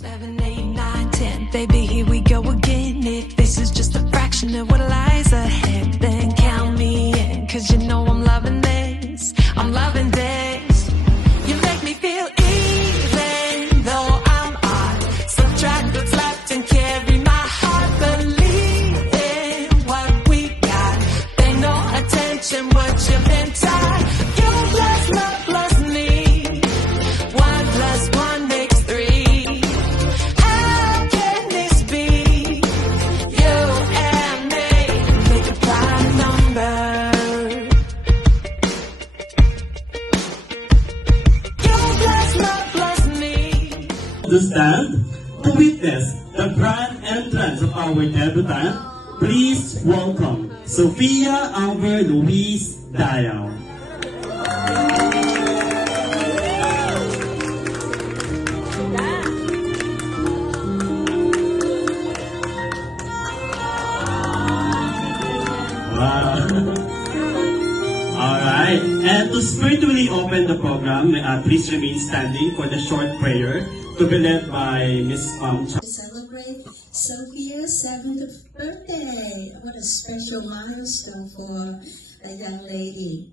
7, 8, 9, 10, baby, here we go again. If this is just a fraction of what lies ahead, then count me in, 'cause you know I'm loving this, I'm loving this. You make me feel even though I'm odd. Subtract what's left and carry my heart. Believe in what we got. Pay no attention what you've been taught. You plus love plus me. 1 plus 1 makes 3. How can this be? You and me make a prime number. You plus love plus me. To stand to witness the grand entrance of our debutant, please welcome Sophia Amber Louise Dayaw. Wow. Alright, and to spiritually open the program, please remain standing for the short prayer to be led by Ms. To celebrate Sophia's 7th birthday. What a special milestone for a young lady.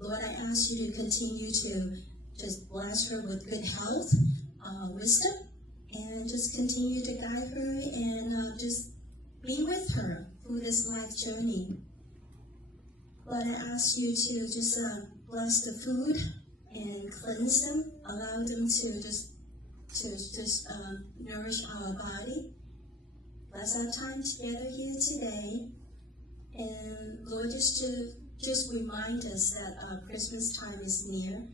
Lord, I ask you to continue to just bless her with good health, wisdom, and just continue to guide her and just be with her through this life journey. Lord, I ask you to just bless the food and cleanse them, allow them to just nourish our body. Bless our time together here today. And Lord, just remind us that Christmas time is near.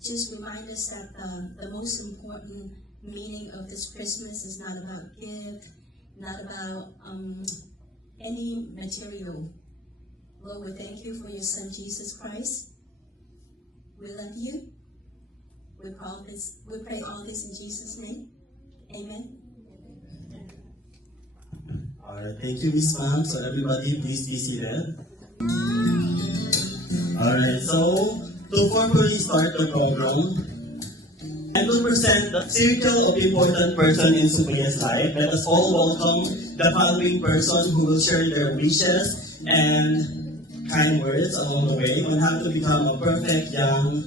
Just remind us that the most important meaning of this Christmas is not about gift, not about any material. Lord, we thank you for your Son, Jesus Christ. We love you. We pray all this in Jesus' name. Amen. Alright, thank you, Ms. Ma'am. So everybody, please be seated. Alright, so to formally start the program, I will present the circle of important person in Sophia's life. Let us all welcome the following person who will share their wishes and kind words along the way on how to become a perfect young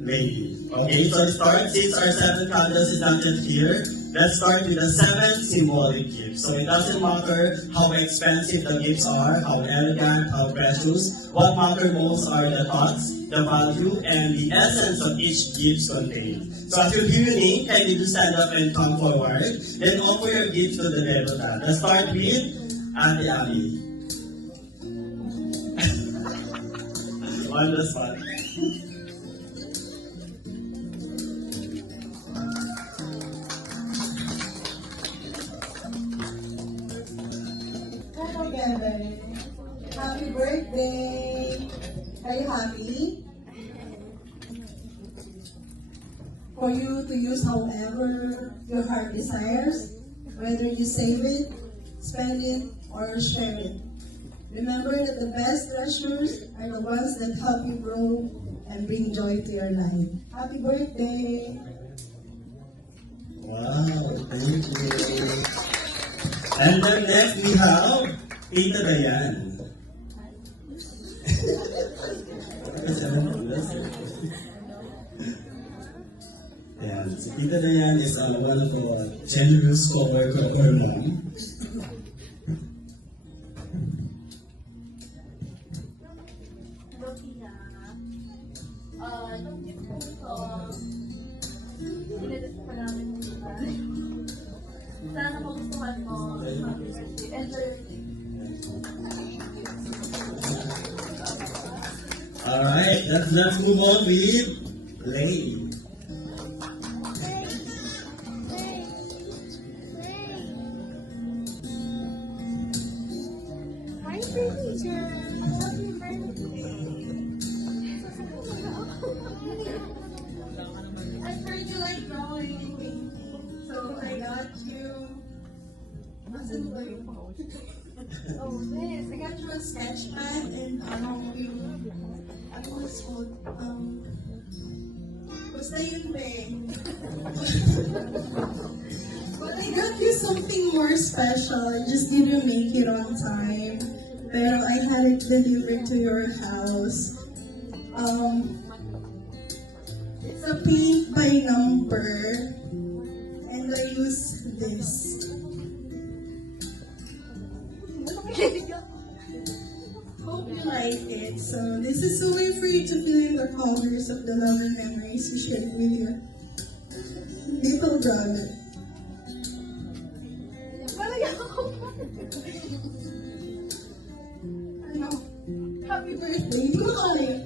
lady. Okay, so let's start. Since our 7 candles is not yet here, let's start with the 7 symbolic gifts. So it doesn't matter how expensive the gifts are, how elegant, how precious. What matters most are the thoughts, the value, and the essence of each gift contained. So as you're hearing, can you just stand up and come forward? Then offer your gift to the debutant. Let's start with Ate Abby. On the spot. Together. Happy birthday! Are you happy? For you to use however your heart desires, whether you save it, spend it, or share it. Remember that the best treasures are the ones that help you grow and bring joy to your life. Happy birthday! Wow, thank you. And then next we have Tita Dayan. Ayan, si Tita Dayan is one of our generous co-worker or mom. Nung gift ko ito, sinedit ko namin yung iba. Sana magustuhan mo. Happy birthday. Enjoy your day. Alright, let's move on with Lay. Hi, teacher. Happy birthday. I heard you like drawing and painting, so I got you. Oh, this. I got you a sketch pad and what's called, basta yun, babe. something more special. I just didn't make it on time. Pero I had it delivered to your house. It's a paint by number. And I use this. Hope you like it. So this is a way for you to fill in the colors of the love and memories you shared with your little brother. Ano? Happy birthday. Hindi ko kaya.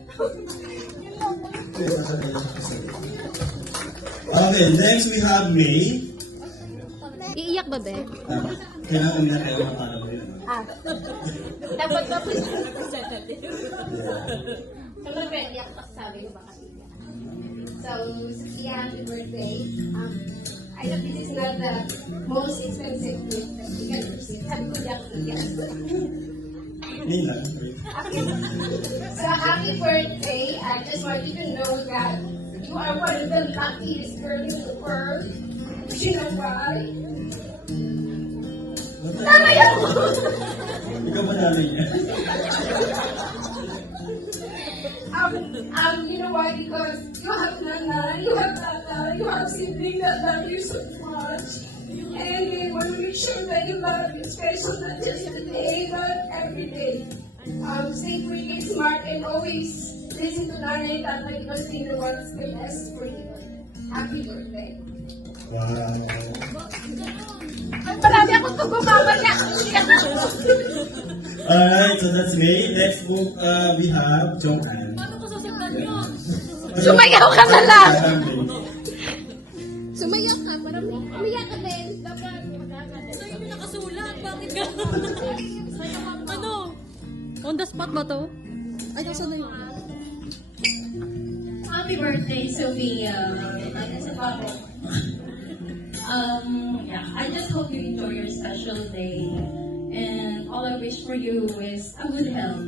Okay, next we have May. Iiyak ba, be? Kailangan kami na tayo ng paano ba yun? Dapat representative. Siyempre, pwede iyak pa sabi ko baka iyak. So, Sophia, happy birthday. I know this is not the most expensive gift that you can receive. Sabi ko iyak. May lang. So, happy birthday. I just want you to know that you are one of the luckiest girls in the world. You know why? Tama yan! Ikaw ba namin yan? You know why? Because you have Nana, you have Tata, you have siblings that love you so much. And they want to make sure that you love you special, not just today, but every day. Stay pretty, smart, and always listen to Nana and Tata because they're the ones the best for you. Happy birthday. Wow. Marami akong pagbabawa niya. Alright, so that's May. Next book, we have Joanne. Sumayaw ka na lang! May. Sumayaw ka, parang umiyak ka din. Dapat magagalit. Sa'yo yung nakasulat, bakit ka? Ano? On the spot ba to? Ay, nasa na yun? Happy birthday, Sophia. It's a papa. Yeah, I just hope you enjoy your special day. And all I wish for you is a good health.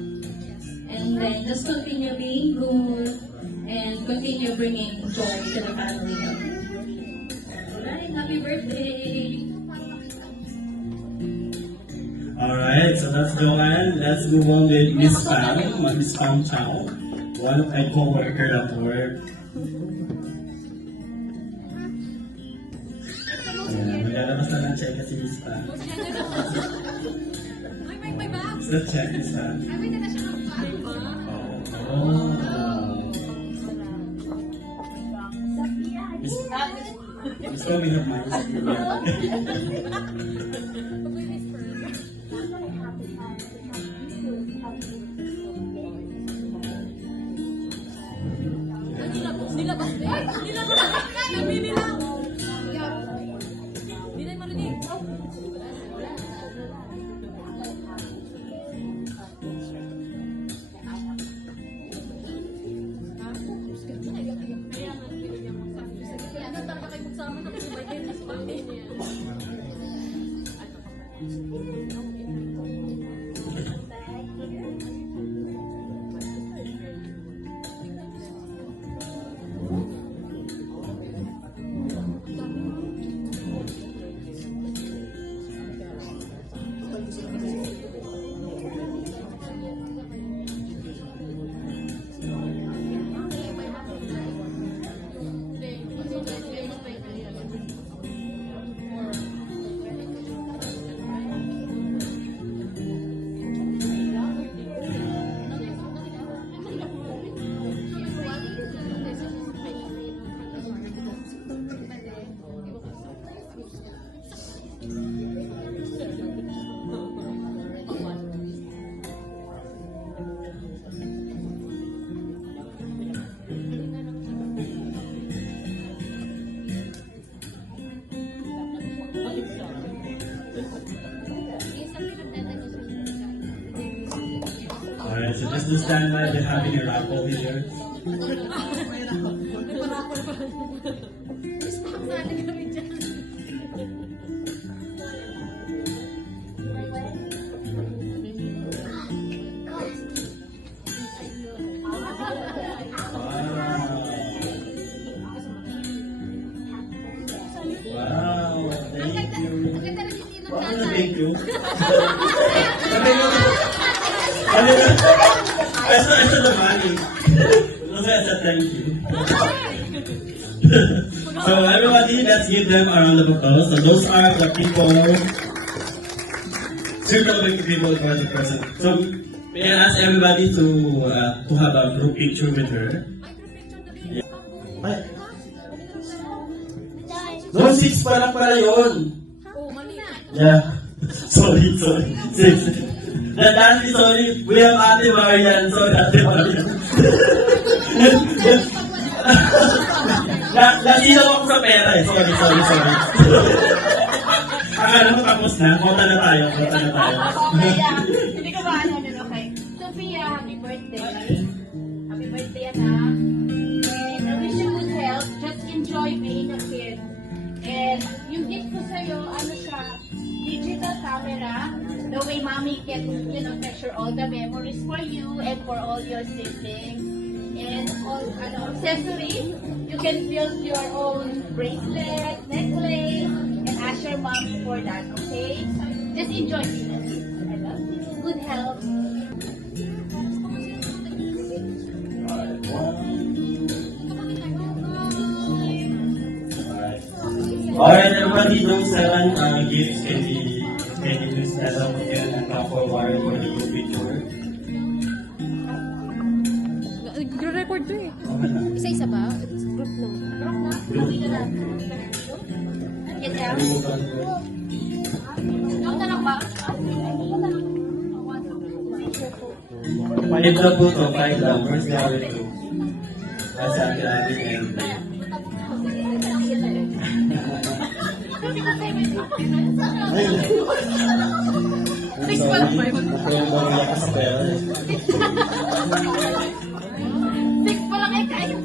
And then just continue being good and continue bringing joy to the family. Alright, happy birthday. Alright, so that's Joanne. Let's move on with Miss Pam. Miss Pam Chow. One of my co-worker at work. Ayan, maglalabas na ng check si Miss Pam. May bag. So check, Miss Pam. Sabi na siya ng bag ba? Oh. Miss Pam, we have mine. Nilabas na eh. Nilabas na. Nabibilang. Hindi na marinig. Alright, so just to stand by, they're having a raffle here. Wow, Thank you. Ang ganda rin yung tinong Wow, tatay. thank you. Ano na? Ito naman eh. Ito, thank you. So everybody, let's give them a round of applause. So those are the people, circle of the people for the person. So may I ask everybody to have a group picture with her? Yeah. Ay. No, 6 pa lang pala yun. Yeah. Sorry. Lastly, sorry. We have Ate Marian. Sorry, Ate Marian. Nasinaw ako sa pera eh. Sorry. Akala mo tapos na. Kota na tayo. Okay, yeah. Hindi ko ba ano, okay. Sophia, happy birthday. Happy birthday, anak. And I wish you good health. Just enjoy being a kid. And yung gift ko sa'yo, ano siya, digital camera. The way mommy can, capture all the memories for you and for all your siblings. And all accessories. You can build your own bracelet, necklace, and ask your mommy for that, okay? Just enjoy it. I love you. Good health. Alright, everybody, those 7 gifts can be used as a again and come forward for the group picture. Nagre-record to eh. Isa-isa ba? It's group no. Get out. Yung tanong ba? 5 lang po to, 5 lang. First gawin ko. Kasi ang gawin and Six pa lang ba? Six pa lang eh, kayo.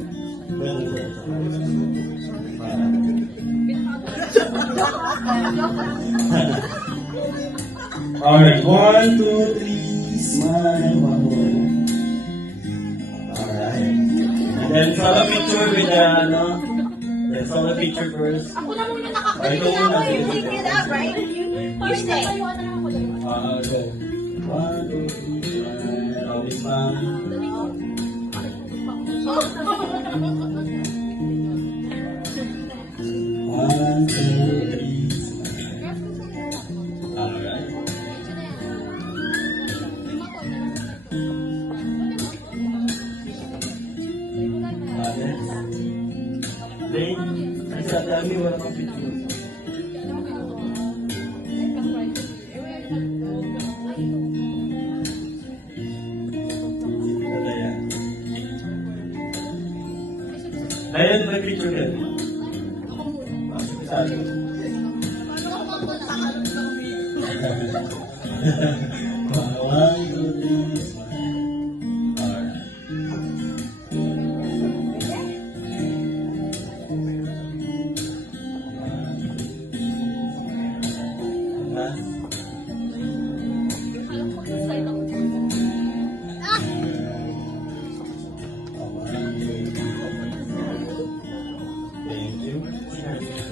Alright, 1, 2, 3, smile, 1 more. Alright. And then follow picture with the, let's follow picture first. Ako na muna nakakulit ako. You take it up, right? You stay. Okay. 1, 2, 3, smile, always smile. 1, 2, 3, smile. Alright. Ay, sa dami, wala pang picture. Ayun, may picture ka. Sa akin. One, two, three, smile. Alright.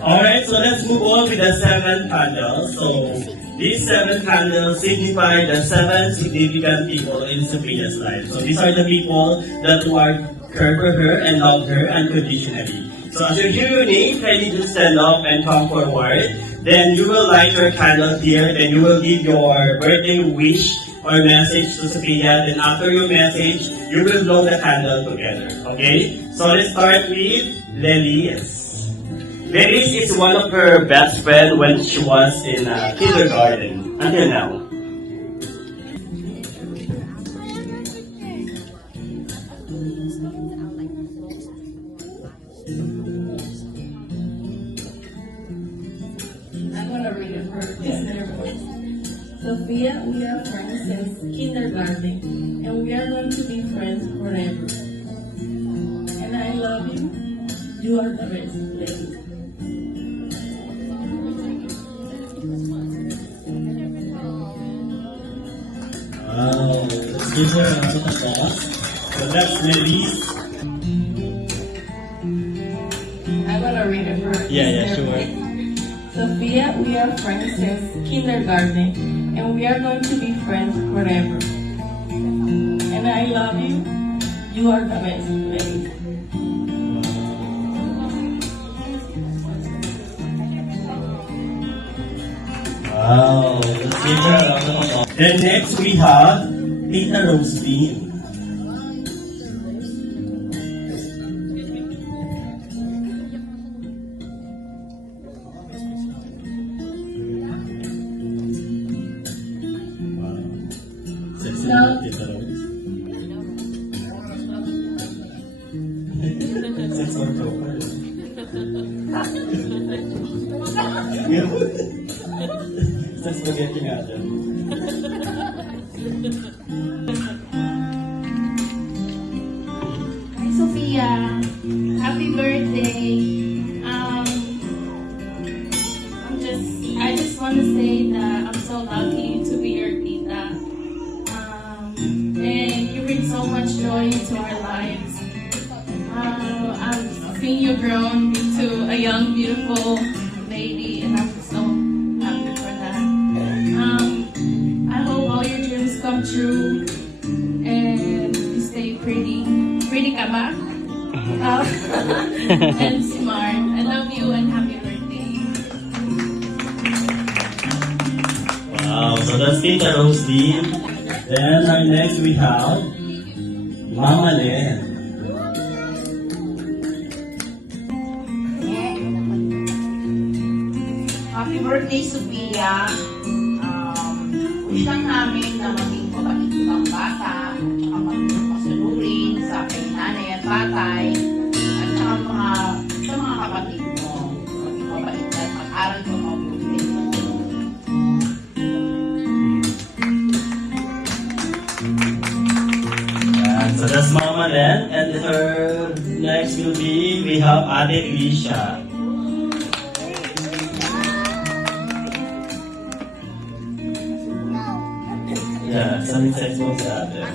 Alright, so let's move on with the 7 candles. So these 7 candles signify the 7 significant people in Sophia's life. So these are the people that who are care for her and love her unconditionally. So as you hear your name, kindly just stand up and come forward. Then you will light your candle here. Then you will give your birthday wish or message to Sophia. Then after your message, you will blow the candle together. Okay? So let's start with Lelies. Lelies is one of her best friends when she was in kindergarten until now. I'm gonna read it for Sophia, we are friends since kindergarten, and we are going to be friends forever. And I love you. You are the best, lady. Wow, let's give her a round of applause. So that's Lelies. I'm gonna read it for Yeah, sure. Sophia, we are friends since kindergarten, and we are going to be friends forever. And I love you. You are the best, baby. Wow, let's give her a round of applause. Then next we have Tita Roseline. Sexy na Tita Rose. Sex or proper. Sa spaghetti nga dyan. Hi, Sophia. Happy birthday. I just want to say that I'm so lucky to be your tita. And you bring so much joy into our lives. I've seen you grown into a young, beautiful lady, and I'm so happy for that. I hope all your dreams come true and you stay pretty. Pretty ka ba? And smart. I love you and happy birthday. Wow, so that's Tita Roseline. Then our next we have Mama Len. Happy birthday, Sophia. Wish lang namin na maging mabait kang bata, at maging pasunurin sa kay nanay at tatay, at sa mga kapatid mo. Maging mabait at mag-aral ka mabuti. And so that's Mama Len. And her next will be, we have Ate Alicia. Yeah, something sexual si Ate.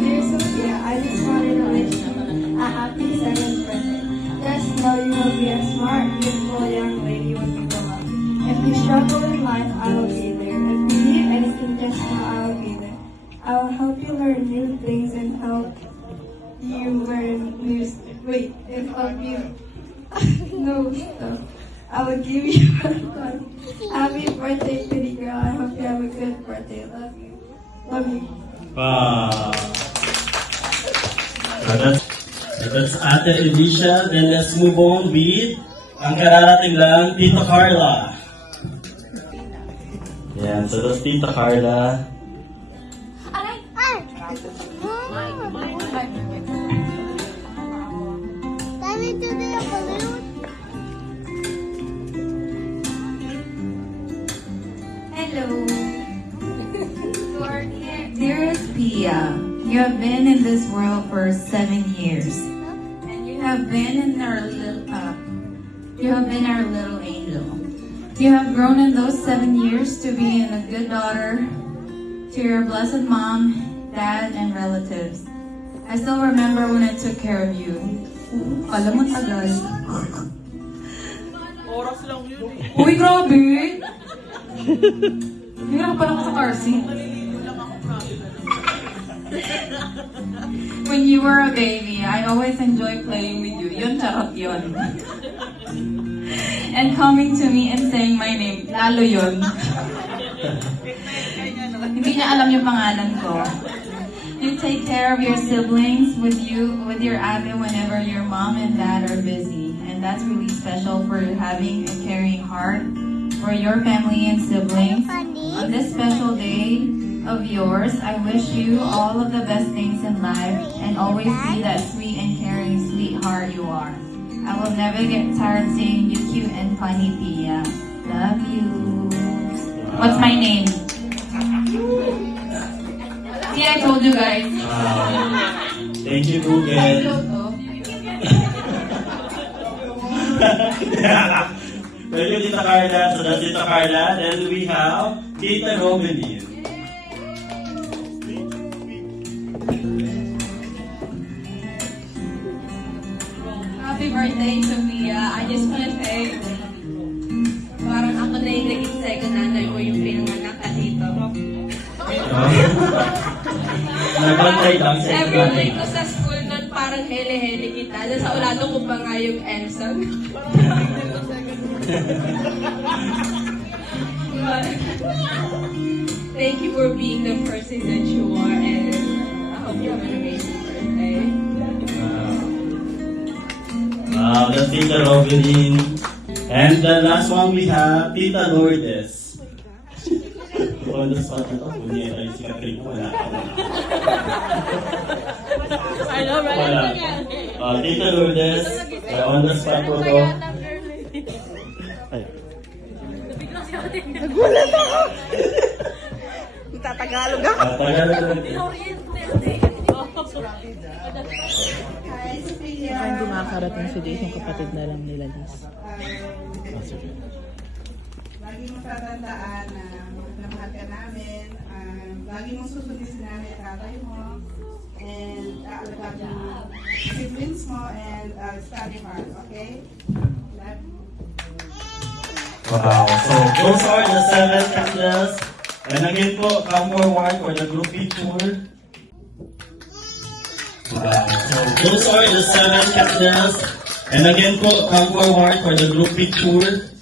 Dear Sophia, I just wanted to wish you a happy 7th birthday. Just know you will be a smart, beautiful young lady when you grow up. If you struggle in life, I will be there. If you need anything, just know I will be there. I will help you learn new things and help you learn new. And help you know stuff. I will give you a hug. Happy birthday, pretty girl. I hope you have a good birthday. Love you. Love you. Wow. So that's Ate Alicia. Then let's move on with ang kararating lang, Tita Carla. Yeah, so that's Tita Carla. Hello. Dearest Pia, you have been in this world for 7 years, and you have been our little angel. You have grown in those 7 years to be a good daughter to your blessed mom, dad, and relatives. I still remember when I took care of you. Alam mo tagal. Oras lang yun eh. Uy, grabe! Hirap pa lang sa car seat. When you were a baby, I always enjoyed playing with you. Yun, charot yun. And coming to me and saying my name, lalo yun. Hindi niya alam yung pangalan ko. You take care of your siblings with your ate whenever your mom and dad are busy. And that's really special for having a caring heart for your family and siblings. On this special day of yours, I wish you all of the best things in life and always be that sweet and caring sweetheart you are. I will never get tired seeing you cute and funny, Pia. Love you. What's my name? See, I told you guys. Thank you, Google. Thank you, Tita Carla. So that's Tita Carla. Then we have Tita Robelin. Happy birthday, Sophia. I just wanna say, parang ako na yung naging second nanay mo yung pinanganak ka dito. Nagantay lang sa Every week ko sa school nun, parang hele-hele kita. Dahil sa ulado ko pa nga yung Elson. But, thank you for being the person that you are, and I hope you have an amazing birthday. Wow, that's Tita Robelin. And the last one we have Tita Lourdes. On the spot na to, kung niya tayo si Catherine, wala ka ba? I know, right? Wala. Tita Lourdes, on the spot po to. Ay. Nagulat ako! Tatagalog ako. Tagalog lang. Hindi makakarating si Jace, yung kapatid na lang nila Liz. Lagi mong tatandaan na mahal ka namin, lagi mong susundin si nanay at tatay mo, and aalagaan mo siblings mo, and study hard, okay? Love you. Wow, so those are the 7 candles. And again po, come forward for the group picture. Wow, so those are the 7 candles. And again po, come forward for the group picture.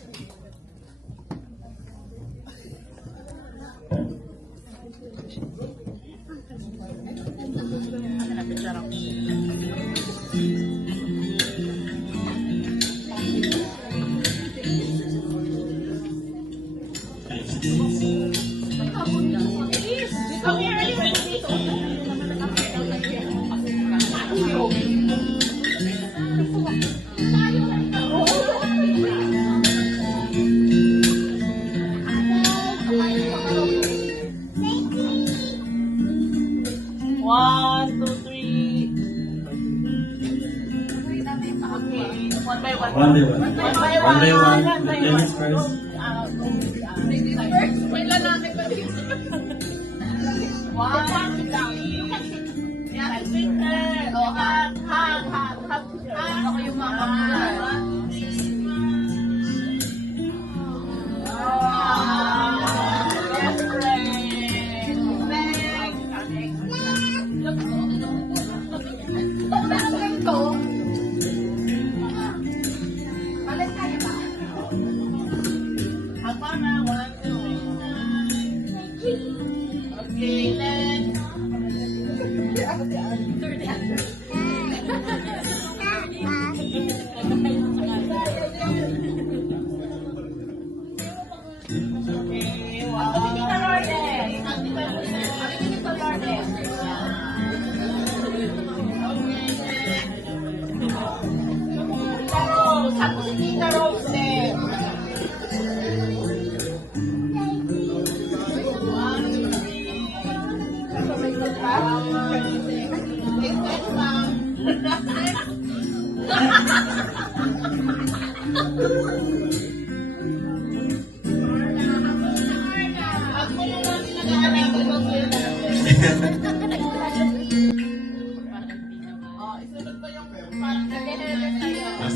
One by one. Ladies first. Wait lang namin pa dito. Wow. Yan, Twitter. O, hug. Ako yung mama. Yes, friend. Thanks. Balik tayo ba? Haba na, 1, 2. Okay, next. Okay, wow. Tita Lourdes. Tita Lourdes. Tita Rose. Ako si Tita Rose.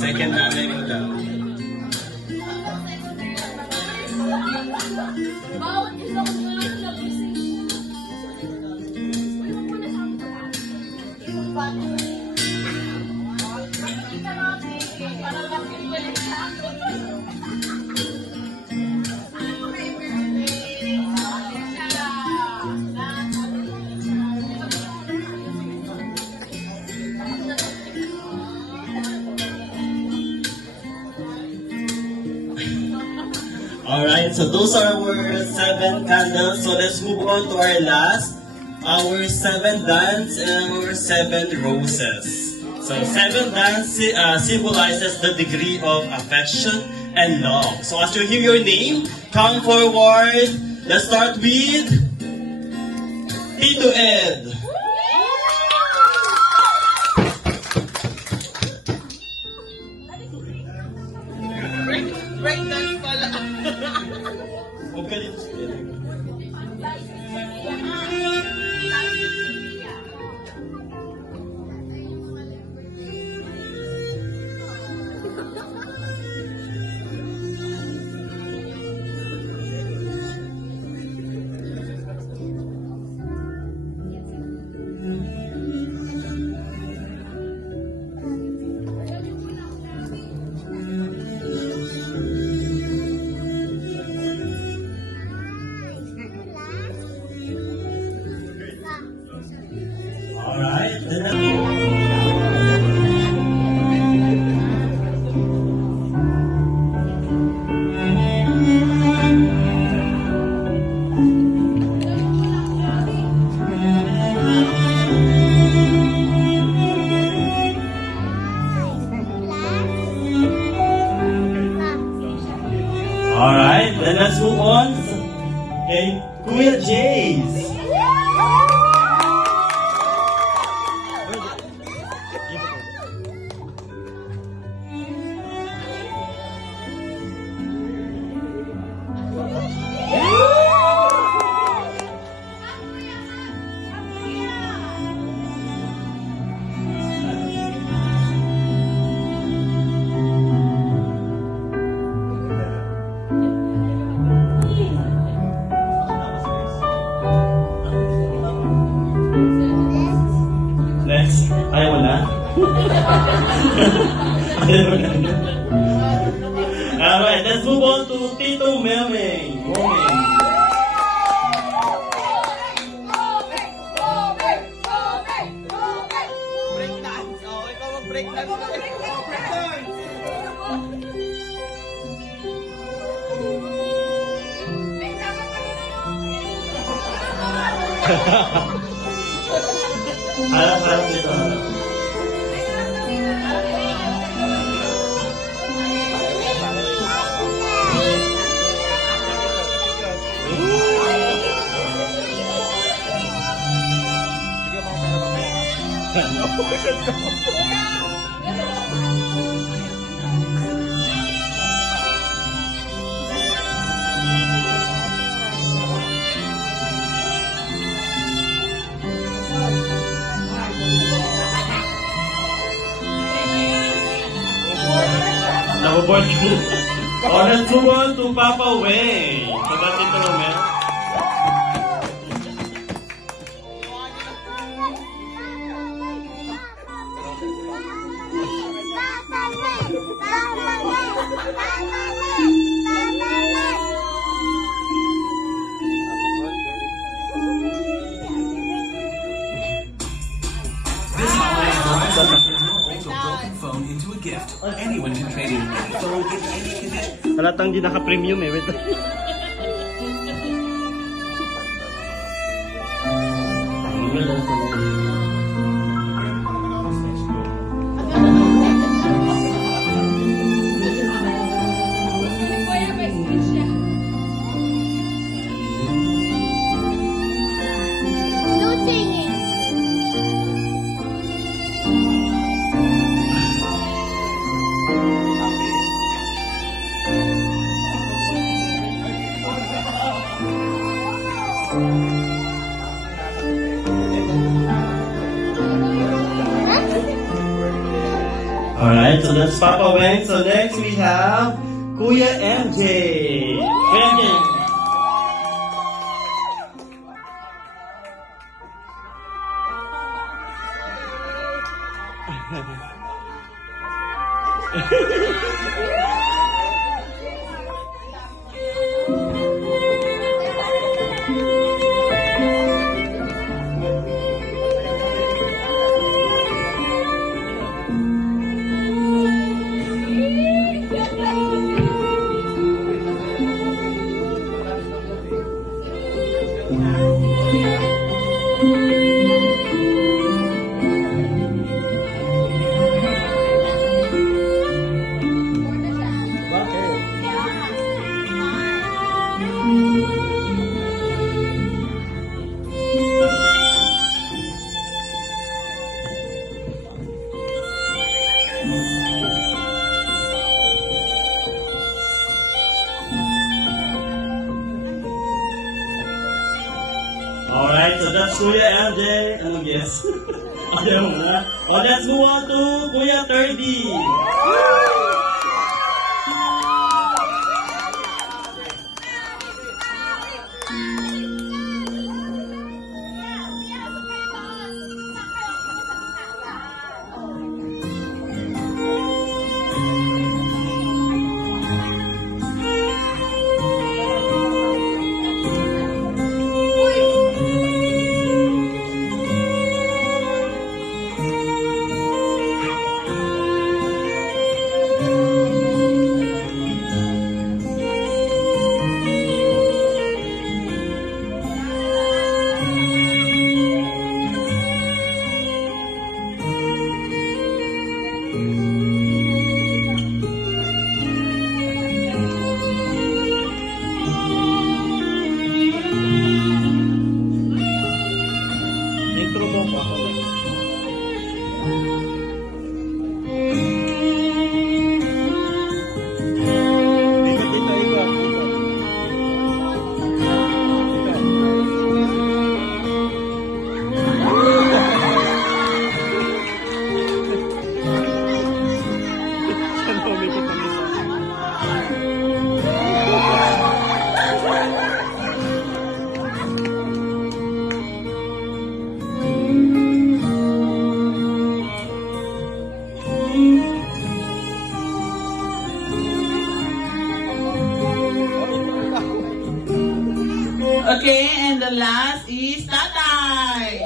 Second nanay mo daw. Bawat isa ko na lang nagising. Alright, so those are our 7 candles. So let's move on to our last, our 7 dance and our 7 roses. So 7 dance symbolizes the degree of affection and love. So as you hear your name, come forward. Let's start with Tito Ed. Break dance. Huwag ka dito. Alright, Alright, then let's move on. Okay, Kuya Jace. Next, ayaw mo na? Ayaw mo na. Alright, let's move on to Tito Melming. Harap-harap nito. Nakuboard ko. Oh, let's move on to Papa Wayne. Pagdating ito naman. This holiday drives up your broken phone into a gift. Anyone can trade in any phone in any condition. Halatang di naka-premium eh. Wait. Alright, so that's Papa Wang. So next we have Kuya MJ. Kuya MJ. Alright, so that's Kuya MJ. Ano guess? Ayaw mo na. Oh, let's move on to Kuya Kirby. Okay, and the last is Tatay.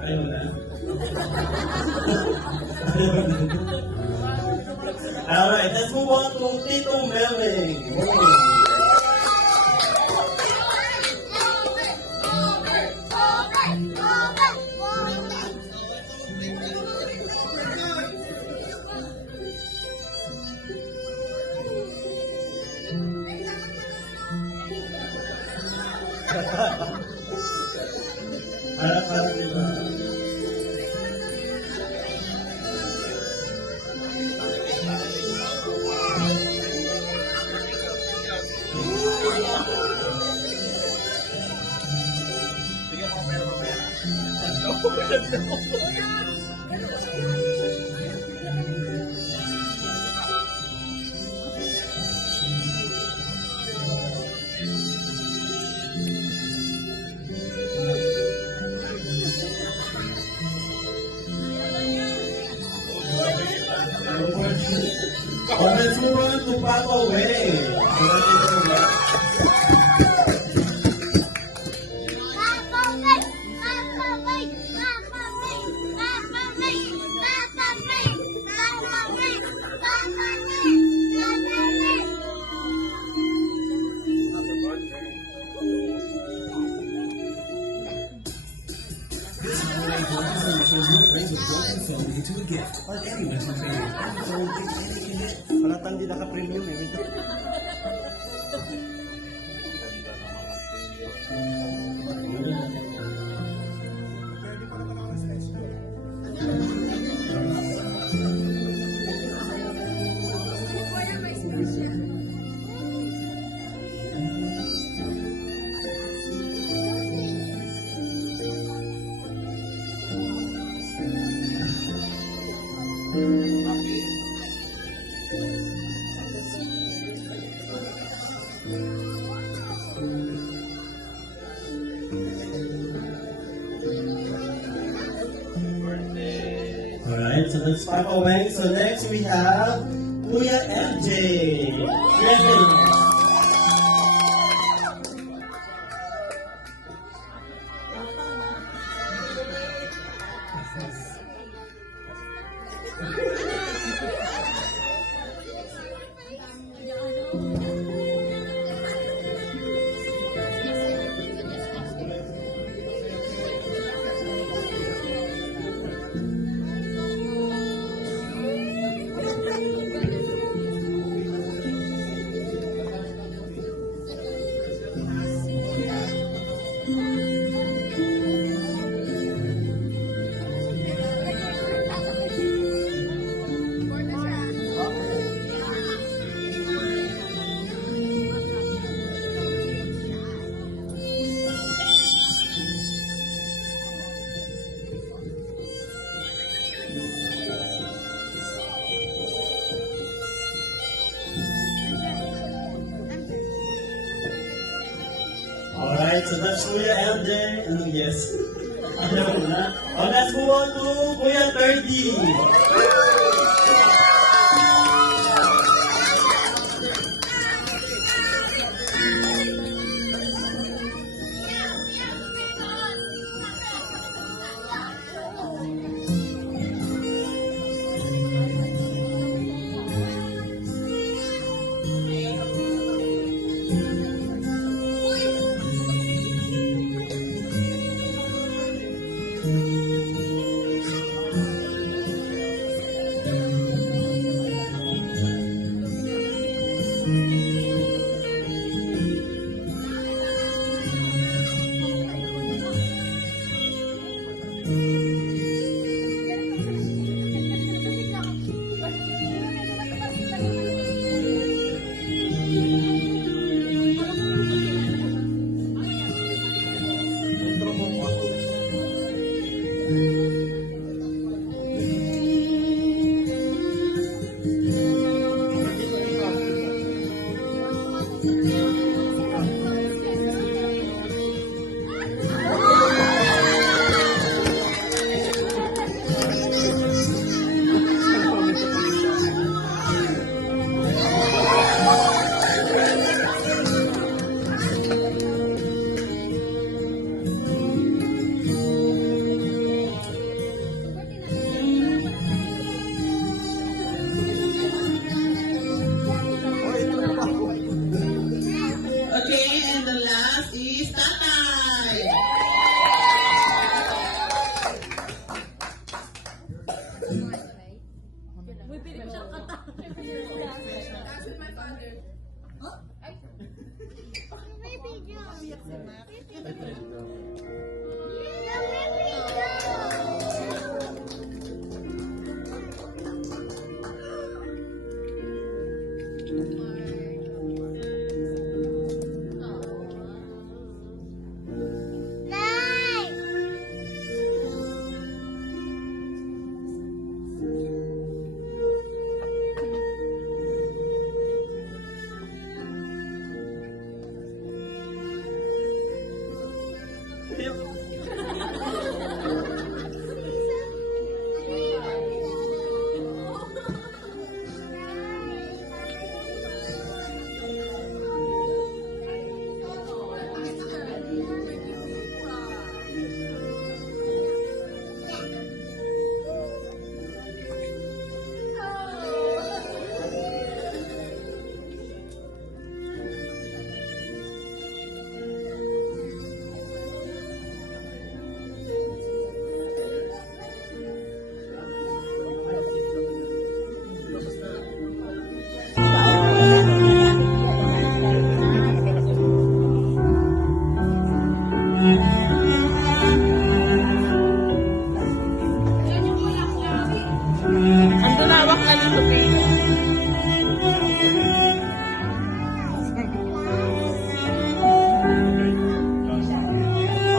Ayaw na. Alright, let's move on to Tito Melvin. Harap-harap nila. Let's move on to Papa Way. Alright, so that's Papa Weng. So next we have Kuya MJ. Ready? Alright, so that's Kuya MJ. Yes. Alam mo na. Let's move on to Kuya 30.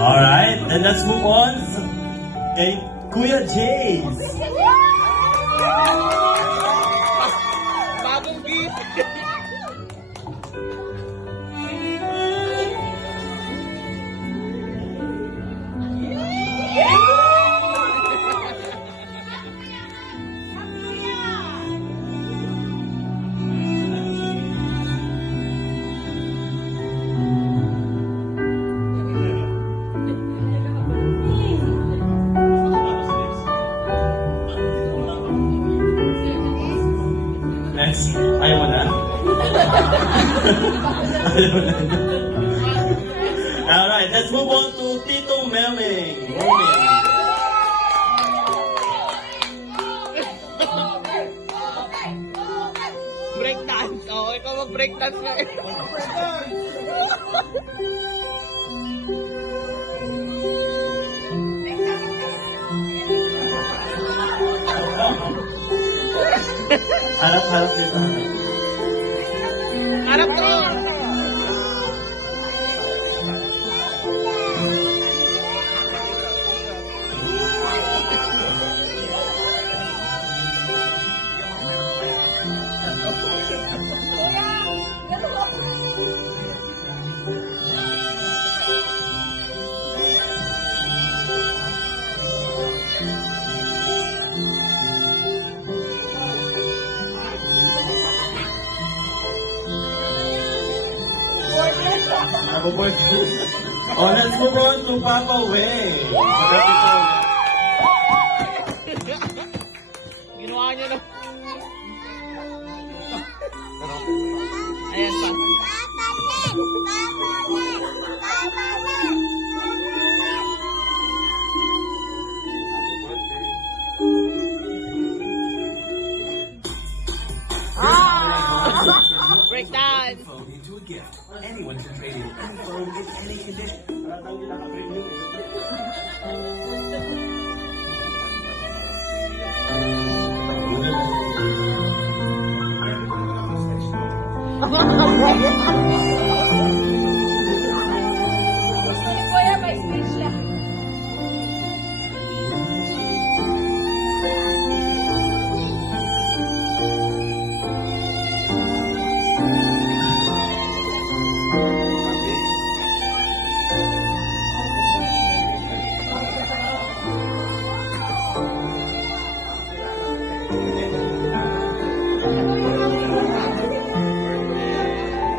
Alright, and let's move on kay Kuya James. Bagong gift. Alright, let's move on to Tito Meming. Breakdance. Oo, ikaw mag-breakdance nga eh. Harap-harap dito. Harap to! Oh, let's move on to Papa Wei. Ginawa niya na. Ayan pa. Breakdance. Phone into a gift. Anyone can trade in any phone in any condition. Gusto ni Kuya, may speech siya.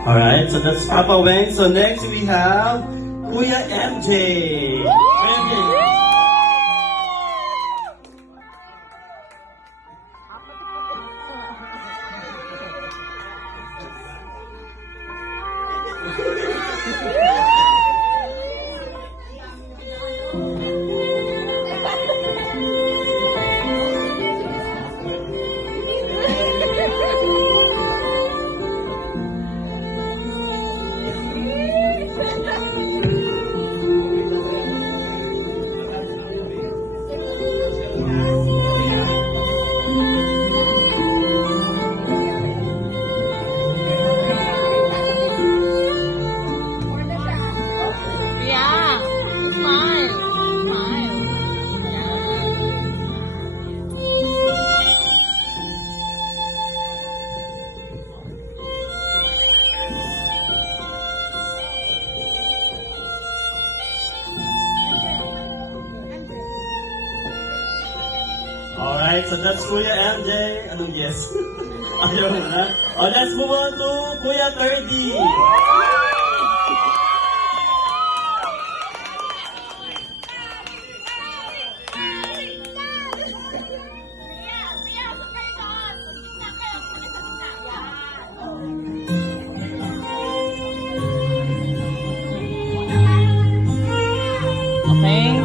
Alright, so that's Papa Weng. So next we have Kuya MJ. Alright, so that's Kuya MJ. Anong yes? Ayaw mo na. Oh, let's move on to Kuya 30. Okay.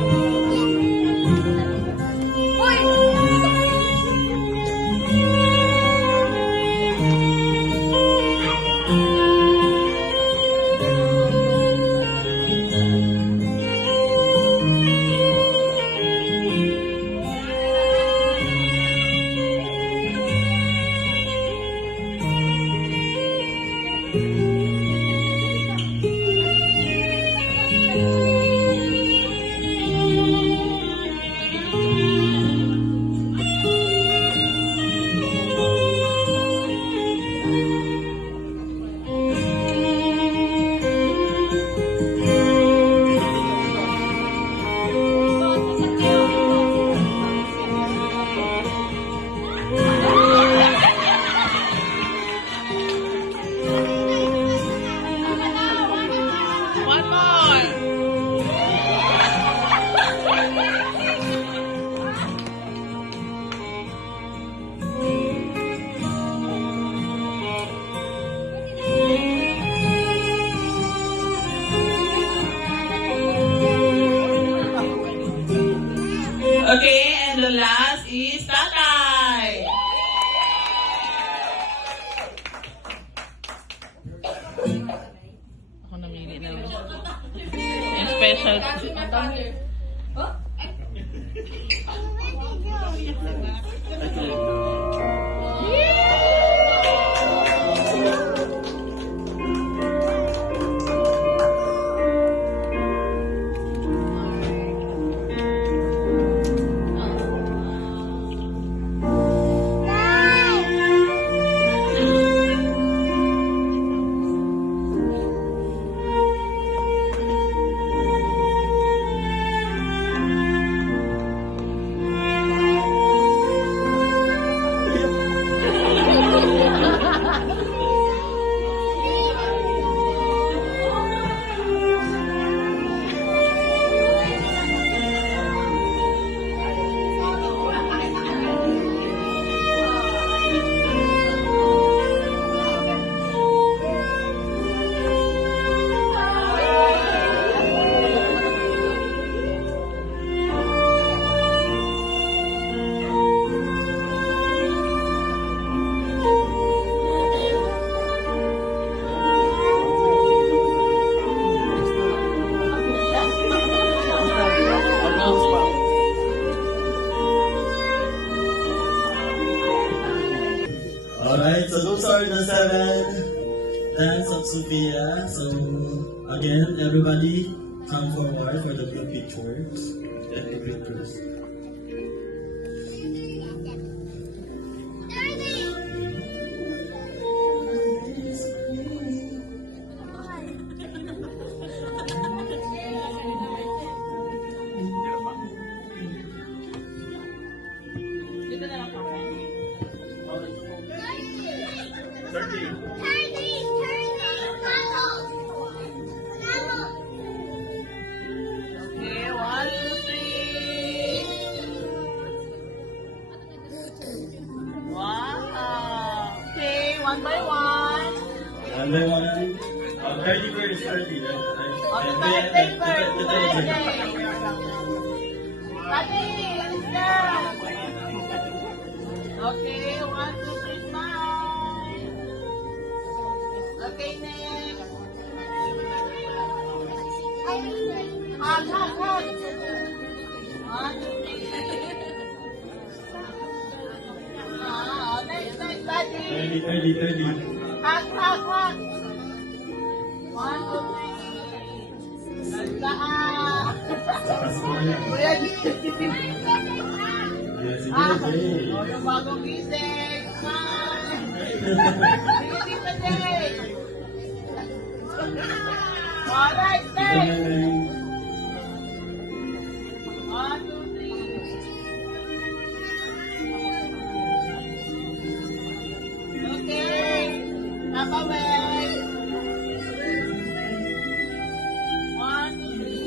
Ako namili na. Yung special. Alright, so those are the 7 dance of Sophia. So again, everybody come forward for the group pictures. Get the pictures. Okay, 1, 2, 3. Wow. Okay, one by one. One by one. 30 first, 30. Okay, 1, 2, 3, smile. Okay, next. Hug. 1, 2, 3. Next, buddy. 30. Hug. 1, 2, 3. Gandaan. Kuya, yung bagong gising. Smile. Sige, Padeng. Alright, next. 1, 2, 3. Okay. Nakaway. 1, 2, 3.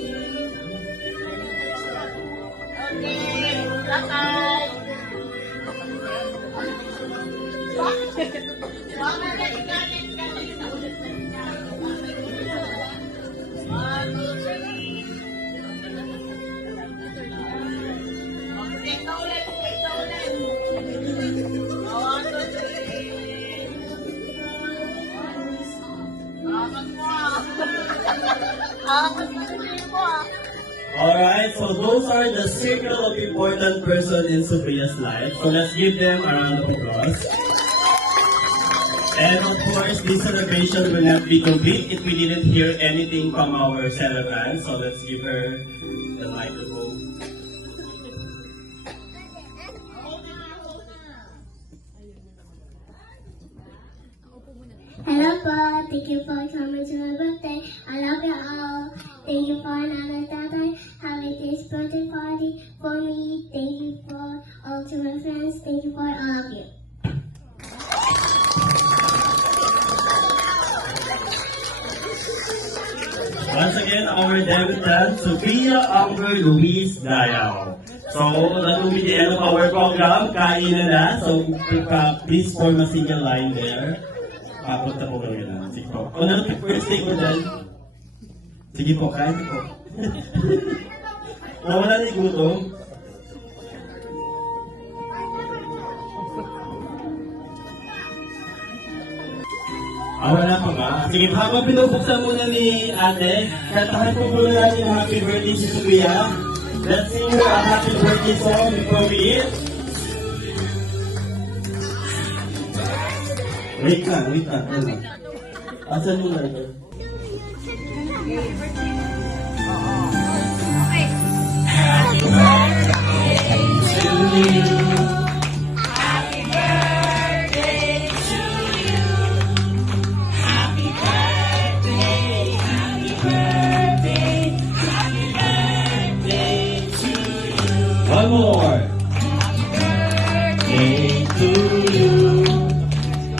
Okay. Tatay. Mama, next. 1, 2, 3. Okay, ito ulit. 1, 2, 3. Alright, so those are the circle of important person in Sophia's life. So let's give them a round of applause. And of course, this celebration will not be complete if we didn't hear anything from our celebrant. So let's give her the microphone. Hello po, thank you for coming to my birthday. I love you all. Thank you for another time having this birthday party for me. Thank you for all to my friends. Thank you for all of you. Once again, our debutant, Sophia Amber Luis Dayaw. So, that will be the end of our program. Kain na na. So, please form a single line there. Papunta po kayo na. Sige po. O na, first take ko dyan. Sige po, kain po. Nawala ni gutom. Wala pa ba? Sige, habang pinubuksan muna ni ate, kantahan po muna natin ang happy birthday si Sophia. Let's sing her a happy birthday song before we eat. Wait lang. Asan mo na ito? Happy birthday to you. Happy birthday to you. Happy birthday, happy birthday, happy birthday to you. One more. Happy birthday to you.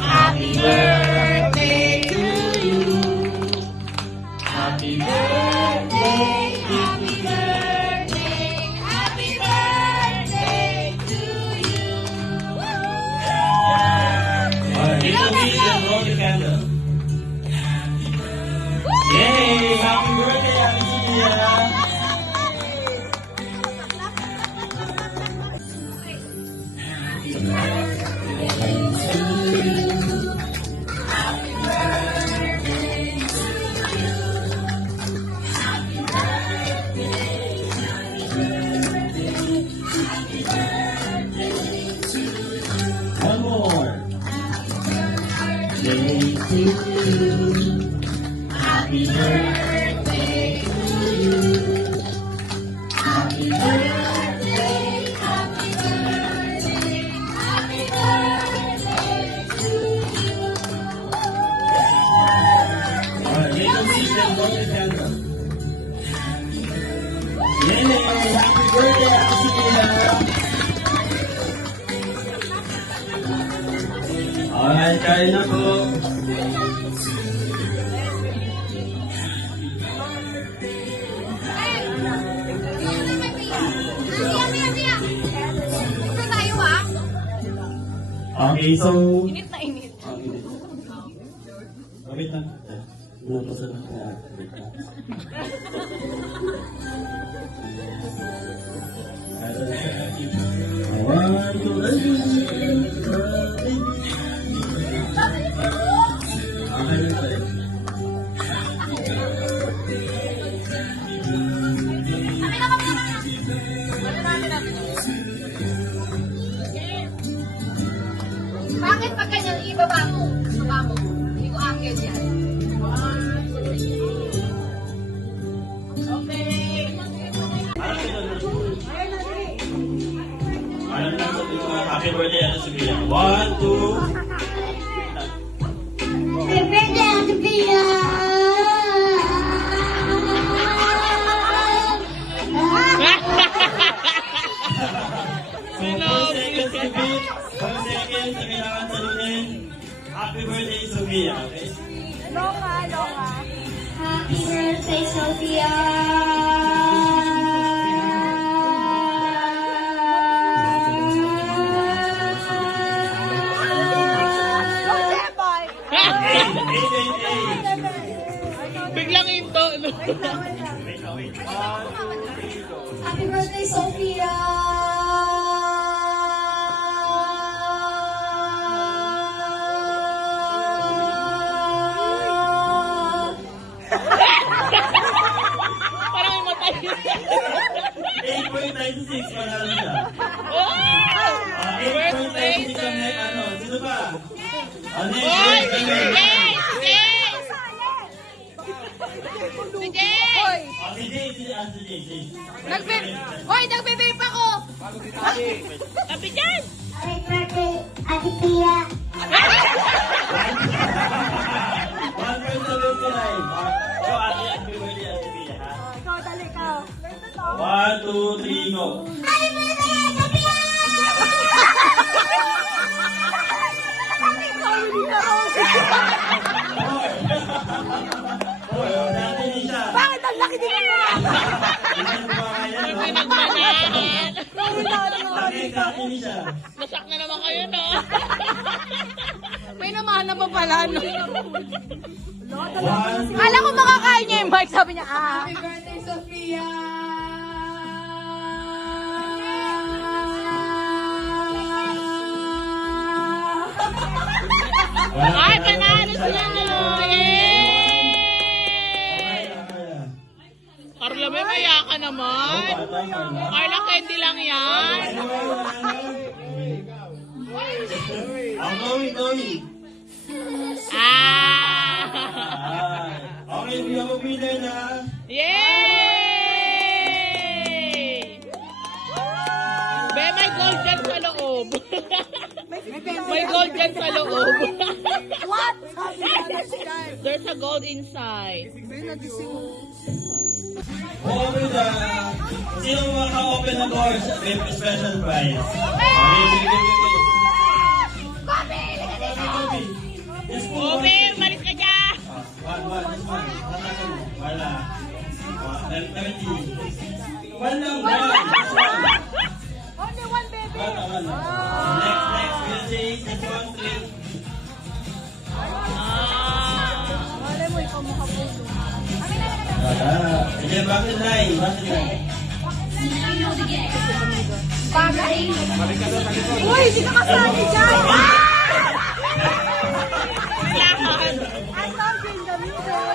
Happy birthday to you. Happy birthday, happy birthday, happy birthday to you. Alright, little kids and blow the candle. Yay! Happy birthday, Ate Sophia! One more. Day to you. Happy birthday to you. Happy birthday, happy birthday, happy birthday to you. Alright, little kids and blow the candle. Yay! Happy birthday, Ate Sophia! Alright, kain na po. Okay, so... Init na init. Wait lang. Bumapasan na kaya. Bakit pag ganyan, ibaba mo? Ibaba mo. Hindi ko angel yan. Okay. Alam na sa happy birthday, Ate Sophia. 1, 2... Happy birthday, Ate Pia! So, 4 seconds to beat. 4 seconds na kailangan salunin. Happy birthday, Sophia. Okay? Loka. Happy birthday, Sophia! Biglang into. Happy birthday, Sophia! Parang may matay. 8.96 panalo siya. Wow! 8.96 ang ano. Sino pa? Ano Oy! yun? Hoy, nagbe-vape ako! Sabi dyan! Happy birthday, Ate Pia! 1.79. So, ate, happy birthday, Ate Pia, ha? Ikaw, dali ka. 1, 2, 3, go. Happy birthday, Ate Pia! Bakit ang laki din mo? Nasak na naman kayo, no? May namana pa pala, no? Kala ko makakain niya yung mic. Sabi niya, Happy birthday, Sophia! Ay, panalo Carla, may maya ka naman. Carla, candy lang yan. Going. Okay, we have a winner na. Yay! Be, may gold dyan sa loob. May gold dyan sa loob. What? There's a gold inside. Okay, sino maka-open ng doors with special prize? Kobe, malis ka dyan! Wala. 30. One. Only one, baby. Next, we'll change this one trip. Wala mo, ikaw makapuso. Okay, back to line. Uy, hindi ka kasali dyan! I love you in the middle.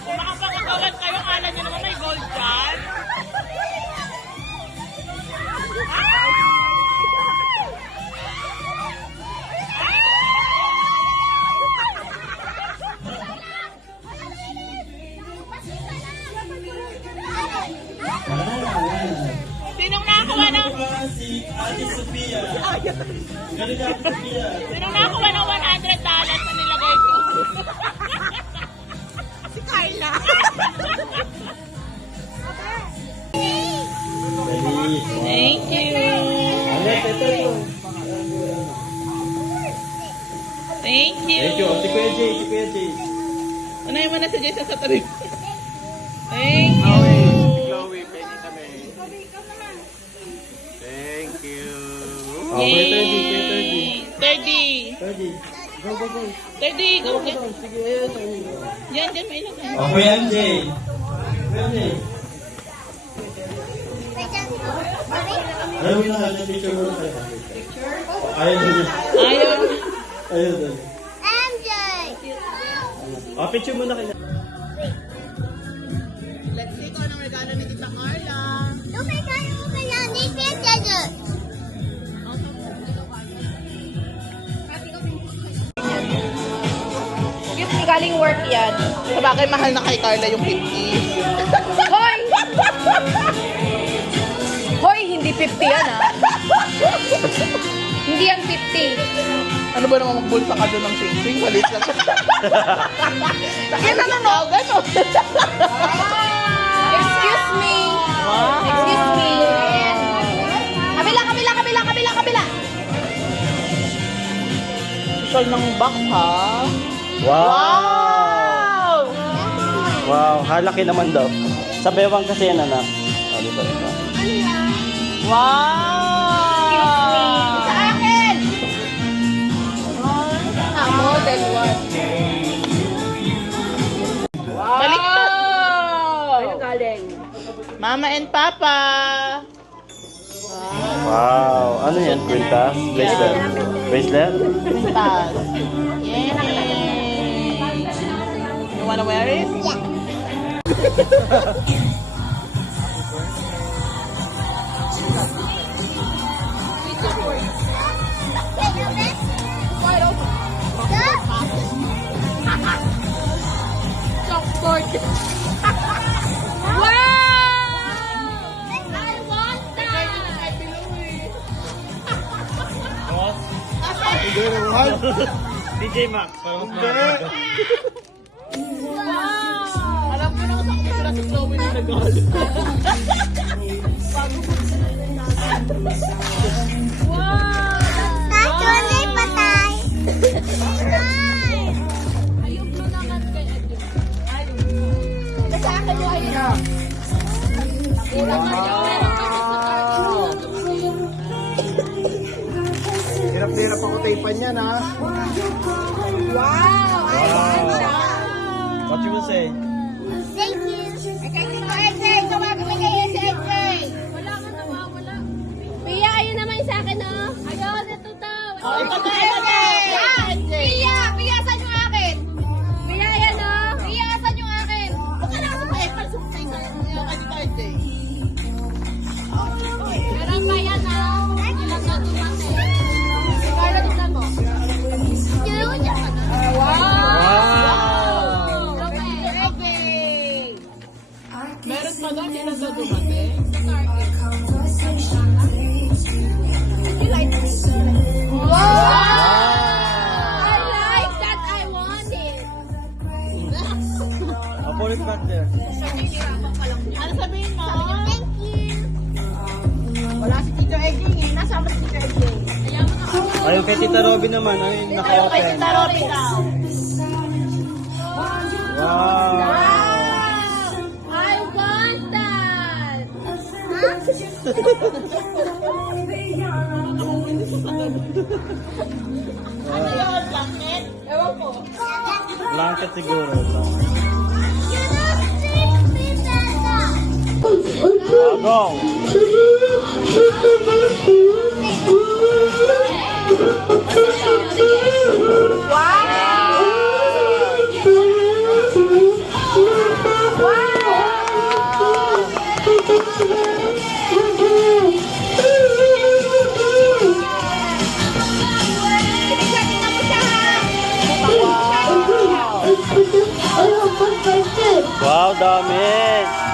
Kung makapagagawan kayo, kala nyo naman may gold dyan. Sinong nakakuha ng... Si Ate Sophia. Galing Ate Sophia. Sinong nakakuha ng $100 na nilagay ko? Si Carla. Thank you. Thank you. Thank you. Si Kuya Jay. Unahin mo na si Jason sa tabi. Thank you. Chloe, pwede kami. Thank you. Yay! 30. Go. 30, go. Sige, ayun. Yan, may ilagay. Okay, MJ. Ayun na, picture mo na kayo. Ayun. MJ! Picture mo na kayo. Let's see kung anong regalo ni Tita Carla. Gift ni galing work yan. Sa bagay, mahal na kay Carla yung 50. Hoy! Hoy, hindi 50 yan Hindi yan 50. Ano ba naman magbulsa ka doon ng sing-sing? Malit lang siya. Kaya nanonood, gano'n. Excuse me. Excuse me. Kabila. Social ng box, ha? Wow, halaki naman daw. Sa bewang kasi yan, anak. Diba? Wow! Sa akin! Model 1. Baliktad! Ano galing? Mama and Papa! Wow, ano yan? Quintas? Bracelet? Quintas. Yay! You wanna wear it? DJ Max, parang mas Alam ko na sa kumira si Chloe na nag-alip. Actually, patay. Sa akin mo ay ito. Hirap ako taypan yan, ha? Wow! What you will say? Thank you. Ay, kasi mo, EJ! Tawagin mo kayo si EJ! Wala ka sa akin, oh. Ayun, ito daw. Oh, ito na, ito na. Pia! Pia, saan yung akin? Pia, yan, oh. Pia, saan yung akin? Baka na ako pa suktay sa yung kay RJ. Meron pa yan, oh. Ilan na dumating. Carla, tignan mo. Yun, yan ka na. Meron pa doon, ilan na dumating? I like that. I want it. I'll put it back there. Ano sabihin mo? Thank you. Wala si Tito Edwin eh. Nasama si Tito Edwin. Ayun kay Tita Robin naman, ano yung Ayaw kay naka-open? Tita Robin daw. Wow! I want that. Ano yun? Blanket? Ewan ko. Blanket siguro. Go! Wow, dami!